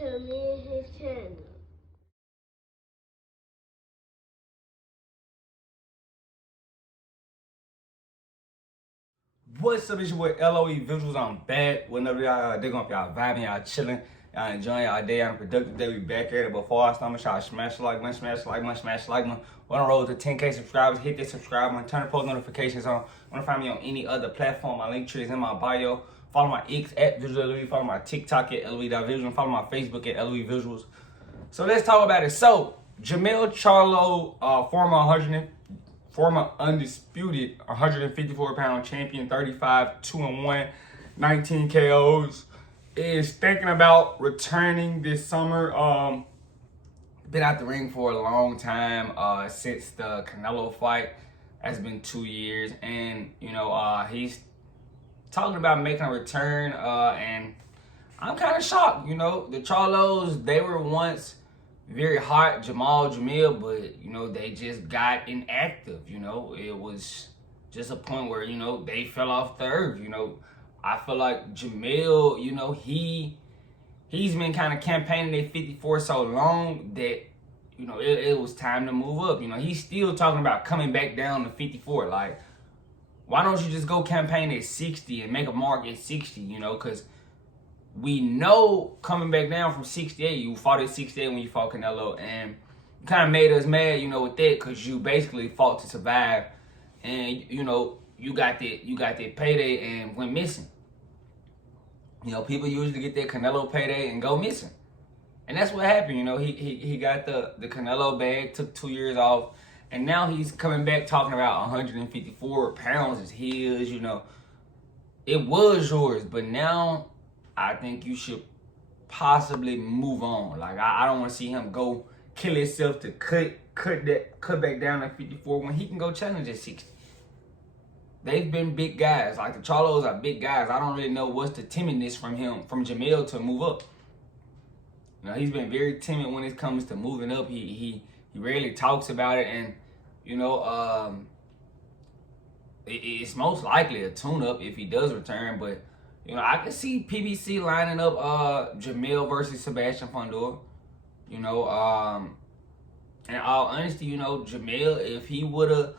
to me and his channel. What's up, it's your boy LOE Visuals. I'm back. Whenever y'all dig up, y'all vibing, y'all chilling, y'all enjoying y'all day, y'all productive day. We back at it. Before I start, y'all smash the like button, smash the like button, smash the like button. We're on the road to 10K subscribers. Hit that subscribe button, turn the post notifications on. Want to find me on any other platform? My link tree is in my bio. Follow my X at Visual LOE. Follow my TikTok at LOE.visuals. Follow my Facebook at LOE Visuals. So let's talk about it. So Jermell Charlo, former undisputed 154-pound champion, 35, 2-1, 19 KOs, is thinking about returning this summer. Been out the ring for a long time, since the Canelo fight. Has been 2 years, and he's talking about making a return, and I'm kind of shocked. The Charlos, they were once very hot, Jermell, but they just got inactive. It was just a point where they fell off the earth. I feel like Jermell, he's been kind of campaigning at 54 so long that it was time to move up. He's still talking about coming back down to 54. Like, why don't you just go campaign at 60 and make a mark at 60? Because we know coming back down from 68, you fought at 68 when you fought Canelo, and you kind of made us mad, with that, because you basically fought to survive, and you got that payday and went missing. People usually get that Canelo payday and go missing, and that's what happened. He got the Canelo bag, took 2 years off, and now he's coming back talking about 154 pounds is his. It was yours, but now I think you should possibly move on. Like, I don't want to see him go kill himself to cut back down to 54 when he can go challenge at 60. They've been big guys. Like, the Charlos are big guys. I don't really know what's the timidness from Jermell to move up. He's been very timid when it comes to moving up. He rarely talks about it, and it's most likely a tune-up if he does return, but I can see PBC lining up Jermell versus Sebastian Fundora. In all honesty, Jermell, if he would have,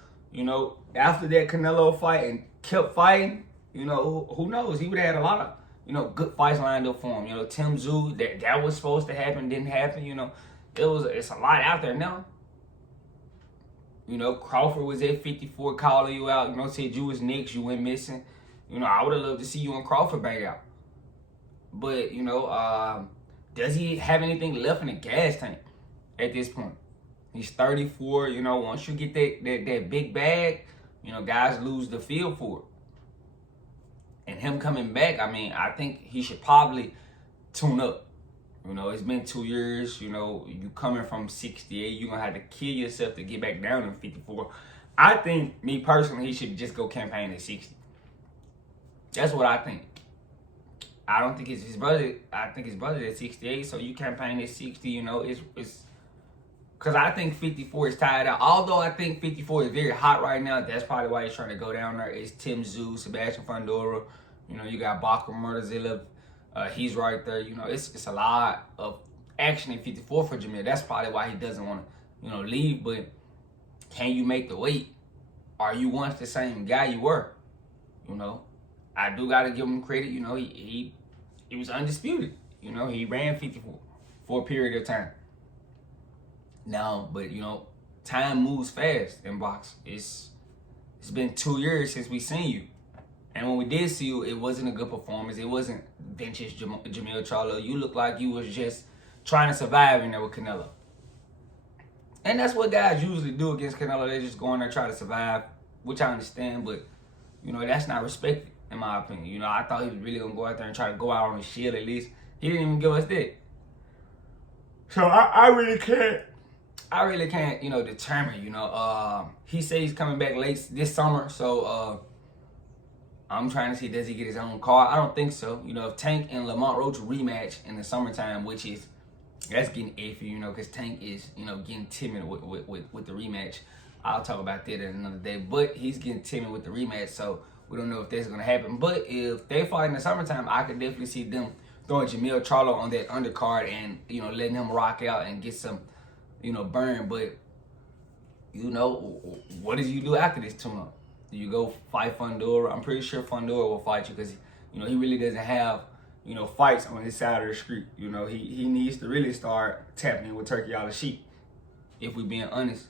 after that Canelo fight and kept fighting, who knows? He would have had a lot of, good fights lined up for him. Tim Tszyu, that was supposed to happen, didn't happen. It's a lot out there now. Crawford was at 54 calling you out. Said you was next, you went missing. I would have loved to see you and Crawford bang out. But, does he have anything left in the gas tank at this point? He's 34. Once you get that big bag, guys lose the feel for it. And him coming back, I think he should probably tune up. It's been 2 years. You coming from 68, you're going to have to kill yourself to get back down to 54. I think, me personally, he should just go campaign at 60. That's what I think. I don't think it's his brother. I think his brother at 68, so you campaign at 60, it's because I think 54 is tired out. Although I think 54 is very hot right now, that's probably why he's trying to go down there. It's Tim Tszyu, Sebastian Fundora, you got Bakar Murtazilov, he's right there. It's a lot of action in 54 for Jermell. That's probably why he doesn't want to, leave. But can you make the weight? Are you once the same guy you were? I do got to give him credit. He was undisputed. He ran 54 for a period of time. Now, but time moves fast in boxing. It's been 2 years since we seen you, and when we did see you, it wasn't a good performance. It wasn't vintage Jermell Charlo. You looked like you was just trying to survive in there with Canelo, and that's what guys usually do against Canelo. They just go in there try to survive, which I understand, but that's not respected. In my opinion, I thought he was really gonna go out there and try to go out on the shield at least. He didn't even give us that. So I really can't, determine. He said he's coming back late this summer, so I'm trying to see, does he get his own car? I don't think so. If Tank and Lamont Roach rematch in the summertime, that's getting iffy, because Tank is, getting timid with the rematch. I'll talk about that another day, but he's getting timid with the rematch, so we don't know if that's going to happen. But if they fight in the summertime, I could definitely see them throwing Jermell Charlo on that undercard and, you know, letting him rock out and get some, you know, burn. But, you know, what does you do after this tune-up? Do you go fight Fundora? I'm pretty sure Fundora will fight you because, you know, he really doesn't have, you know, fights on his side of the street. You know, he needs to really start tapping in with Turkey Al-Sheikh, if we being honest.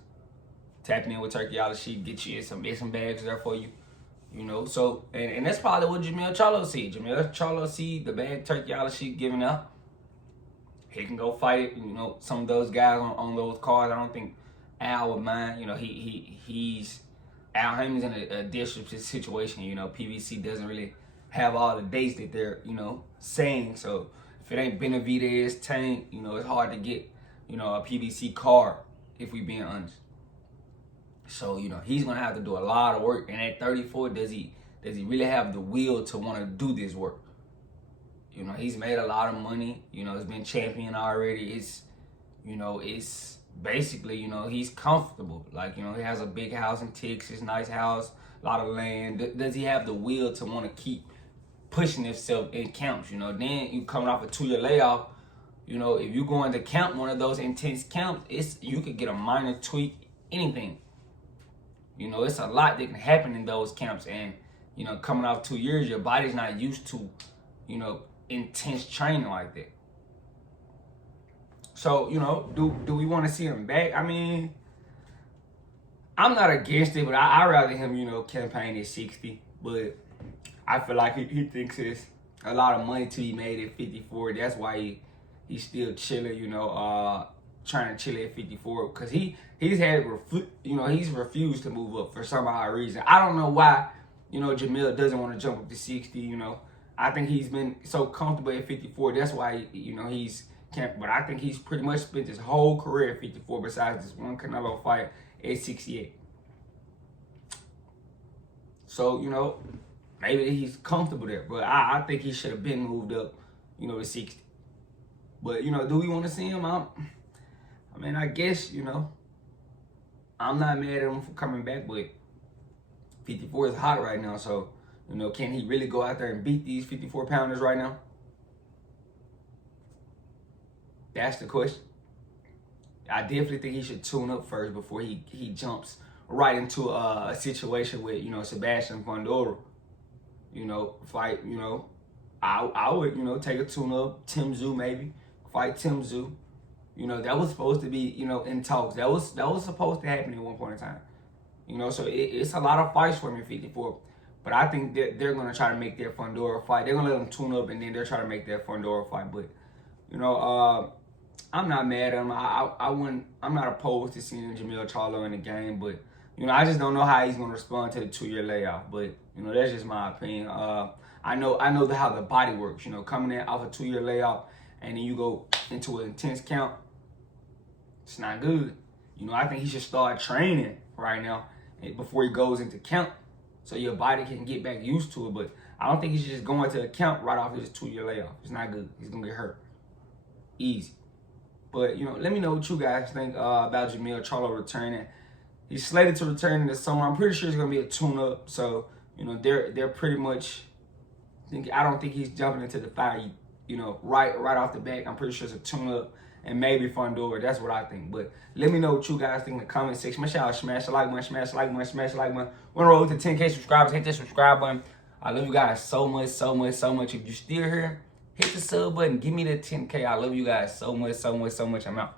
Tapping in with Turkey Al-Sheikh, get you some bags there for you. You know, so, and that's probably what Jermell Charlo see. Jermell Charlo see the bag Turkey Al-Sheikh giving up. He can go fight, you know, some of those guys on those cards. I don't think Al would mind. You know, he's Al Heyman's in a disrespectful situation. You know, PBC doesn't really have all the dates that they're, you know, saying. So if it ain't Benavidez, Tank, you know, it's hard to get, you know, a PBC card, if we being honest. So, you know, he's gonna have to do a lot of work. And at 34, does he really have the will to want to do this work? You know, he's made a lot of money. You know, he's been champion already. It's, you know, it's basically, you know, he's comfortable. Like, you know, he has a big house in Texas, nice house, a lot of land. Does he have the will to want to keep pushing himself in camps? You know, then you coming off a 2-year layoff. You know, if you go into camp, one of those intense camps, you could get a minor tweak, anything. You know, it's a lot that can happen in those camps. And, you know, coming off 2 years, your body's not used to, you know, intense training like that. So, you know, do we want to see him back? I mean, I'm not against it, but I'd rather him, you know, campaign at 60. But I feel like he thinks it's a lot of money to be made at 54. That's why he's still chilling, you know, trying to chill at 54, because he's refused to move up for some odd reason. I don't know why, you know, Jermell doesn't want to jump up to 60. You know, I think he's been so comfortable at 54. That's why, you know, he's can't. But I think he's pretty much spent his whole career at 54, besides this one Canelo fight at 68. So, you know, maybe he's comfortable there, but I think he should have been moved up, you know, to 60. But, you know, do we want to see him? I mean, I guess, you know, I'm not mad at him for coming back, but 54 is hot right now. So, you know, can he really go out there and beat these 54-pounders right now? That's the question. I definitely think he should tune up first before he jumps right into a situation with, you know, Sebastian Fundora. You know, fight, you know, I would, you know, take a tune up, Tim Tszyu maybe, fight Tim Tszyu. You know, that was supposed to be, you know, in talks. That was supposed to happen at one point in time. You know, so it's a lot of fights for him in 54. But I think that they're going to try to make their Fundora fight. They're going to let him tune up, and then they're trying to make that Fundora fight. But, you know, I'm not mad at him. I'm not opposed to seeing Jermell Charlo in the game. But, you know, I just don't know how he's going to respond to the 2-year layoff. But, you know, that's just my opinion. I know how the body works. You know, coming in off a 2-year layoff, and then you go into an intense count, it's not good. You know, I think he should start training right now before he goes into camp, so your body can get back used to it. But I don't think he should just go into a camp right off his 2-year layoff. It's not good. He's going to get hurt. Easy. But, you know, let me know what you guys think about Jermell Charlo returning. He's slated to return in the summer. I'm pretty sure it's going to be a tune-up. So, you know, they're pretty much, I don't think he's jumping into the fight, you know, right off the bat. I'm pretty sure it's a tune-up and maybe Fundora. That's what I think. But let me know what you guys think in the comment section. Make sure y'all smash the like button, smash the like button, smash the like button. We're on the road to 10K subscribers. Hit that subscribe button. I love you guys so much, so much, so much. If you're still here, hit the sub button. Give me the 10K. I love you guys so much, so much, so much. I'm out.